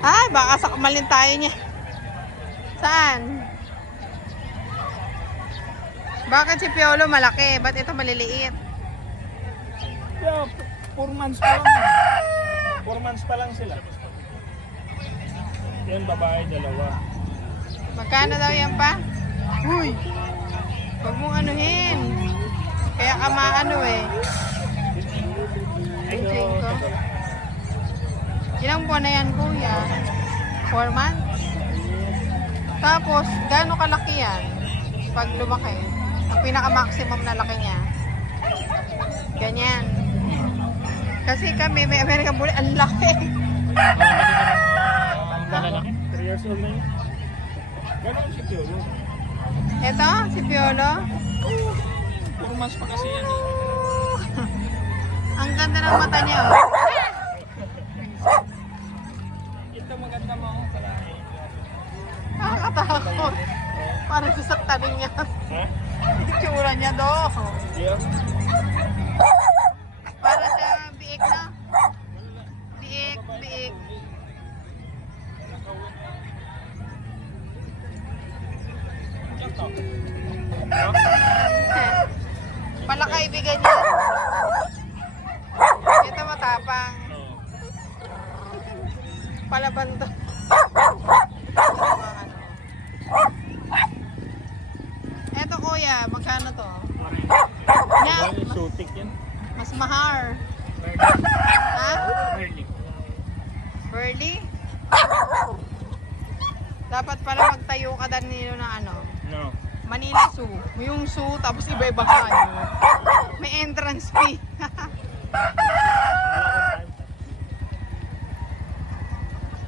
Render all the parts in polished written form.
Ay, baka sakmalin tayo niya. Saan? Bakit si Piolo malaki? Ba't ito maliliit? Yeah, 4 months pa lang. 4 months pa lang sila. Yan, babae, dalawa. Magkano daw yan pa? Uy! Huwag mong anuhin. Kaya ka maano eh. Ilang buwan na yan, kuya? 4 months? Tapos, gaano kalaki yan? Pag lumaki? Ang pinaka-maximum na laki niya. Ganyan. Kasi kami, may American Bully, ang laki. Malalaki. 3 years old na yun. Gano'n si Piolo? Ito, si Piolo. 4 months pa kasi yan eh. Ang ganda ng mata niya, oh. Ito maganda mo. Nakakatakot. Parang sasaktanin niya. Ha? Itsura niya, do. Yeah. Para sa biik na. Biik, biik. Ito. Palakaibigan niya. Ito matapang. Palaban to. Eto kuya, magkano to? Na, Sutik yan. mas mahal. Ha? Early. Burley? Dapat pala magtayo ka danilo ng ano? No. Manila Zoo. Yung zoo, tapos iba-iba ka. Ano? May entrance fee.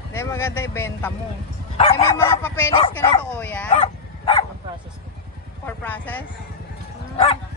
Hindi, maganda ibenta mo. Eh, may mga papeles ka na to, kuya? Ang process ko. For process? Hmm.